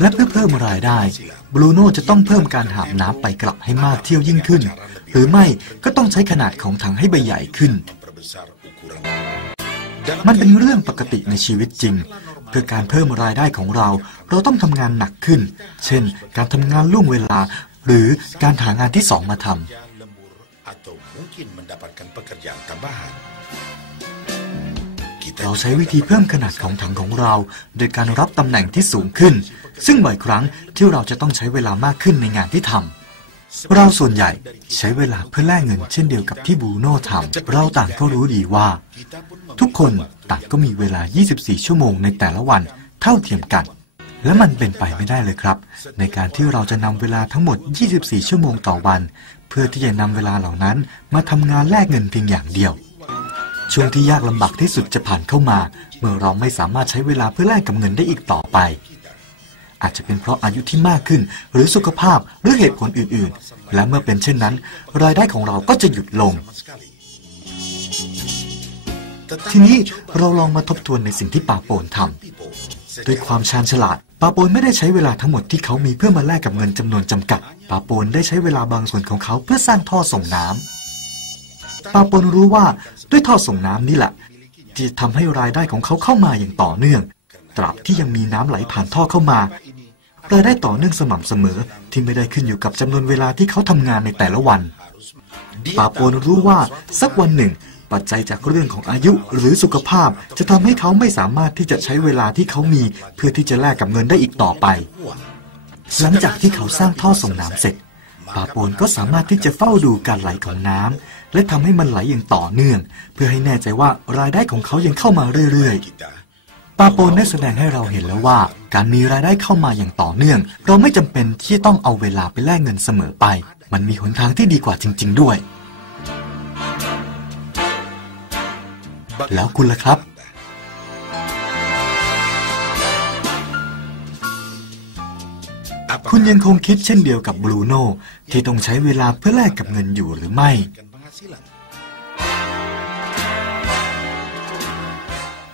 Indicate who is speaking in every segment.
Speaker 1: และเพื่อเพิ่มรายได้บรูโน่จะต้องเพิ่มการหาบน้ำไปกลับให้มากเที่ยวยิ่งขึ้น หรือไม่ก็ต้องใช้ขนาดของถังให้ใบใหญ่ขึ้น มันเป็นเรื่องปกติในชีวิตจริง เพื่อการเพิ่มรายได้ของเรา เราต้องทำงานหนักขึ้น เช่น การทำงานล่วงเวลา หรือการหางานที่สองมาทำ
Speaker 2: atau mungkin mendapatkan pekerjaan tambahan. Kita
Speaker 1: เราใช้วิธีเพิ่มขนาดของถังของเรา โดยการรับตำแหน่งที่สูงขึ้น ซึ่งบ่อยครั้งที่เราจะต้องใช้เวลามากขึ้นในงานที่ทำเราส่วนใหญ่ใช้เวลาเพื่อแลกเงินเช่นเดียวกับที่บูโน่ทำเราต่างก็รู้ดีว่า ทุกคนต่างก็มีเวลา 24 ชั่วโมงในแต่ละวันเท่าเทียมกัน และมันเป็นไปไม่ได้เลยครับ ในการที่เราจะนำเวลาทั้งหมด 24 ชั่วโมงต่อวัน เพื่อที่จะนำเวลาเหล่านั้นมาทำงานแลกเงินเพียงอย่างเดียวช่วงที่ยากลำบากที่สุดจะผ่านเข้ามา เมื่อเราไม่สามารถใช้เวลาเพื่อแลกกับเงินได้อีกต่อไป อาจจะเป็นเพราะอายุที่มากขึ้น หรือสุขภาพหรือเหตุผลอื่นๆ และเมื่อเป็นเช่นนั้น รายได้ของเราก็จะหยุดลง ทีนี้เราลองมาทบทวนในสิ่งที่ปาโปนทำด้วยความชาญฉลาดปาโปนไม่ได้ใช้เวลาทั้งหมดที่เขามีเพื่อมาแลกกับเงินจำนวนจำกัดปาโปนได้ใช้เวลาบางส่วนของเขาเพื่อสร้างท่อส่งน้ำปาปนรู้ว่าด้วยท่อส่งน้ำนี่แหละที่ทำให้รายได้ของเขาเข้ามาอย่างต่อเนื่อง ตราบที่ยังมีน้ำไหลผ่านท่อเข้ามารายได้ต่อเนื่องสม่ำเสมอที่ไม่ได้ขึ้นอยู่กับจำนวนเวลาที่เขาทำงานในแต่ละวันปาปนรู้ว่าสักวันหนึ่ง ปัจจัยจากเรื่องของอายุหรือสุขภาพ จะทำให้เขาไม่สามารถที่จะใช้เวลาที่เขามี เพื่อที่จะแลกกับเงินได้อีกต่อไป หลังจากที่เขาสร้างท่อส่งน้ำเสร็จปาโปนก็สามารถที่จะเฝ้าดูการไหลของน้ำและทำให้มันไหลอย่างต่อเนื่อง เพื่อให้แน่ใจว่ารายได้ของเขายังเข้ามาเรื่อยๆ ปาโปนได้แสดงให้เราเห็นแล้วว่า การมีรายได้เข้ามาอย่างต่อเนื่อง เราไม่จำเป็นที่ต้องเอาเวลาไปแลกเงินเสมอไป มันมีหนทางที่ดีกว่าจริง ๆ ด้วย แล้วคุณล่ะครับ คุณยังคงคิดเช่นเดียวกับบรูโน่ที่ต้องใช้เวลาเพื่อแลกกับเงินอยู่หรือไม่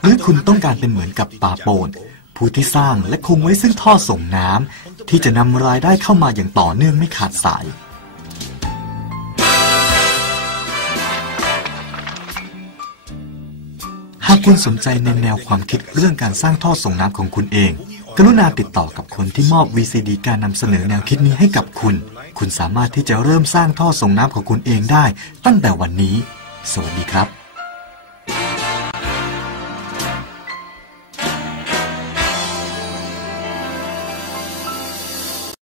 Speaker 1: หรือคุณต้องการเป็นเหมือนกับปาโปนผู้ที่สร้างและคงไว้ซึ่งท่อส่งน้ำที่จะนำรายได้เข้ามาอย่างต่อเนื่องไม่ขาดสายหากคุณสนใจในแนวความคิดเรื่องการสร้างท่อส่งน้ำของคุณเอง กรุณาติดต่อกับคนที่มอบ VCD การนำเสนอแนวคิดนี้ให้กับคุณ คุณสามารถที่จะเริ่มสร้างท่อส่งน้ำของคุณเองได้ ตั้งแต่วันนี้ สวัสดีครับ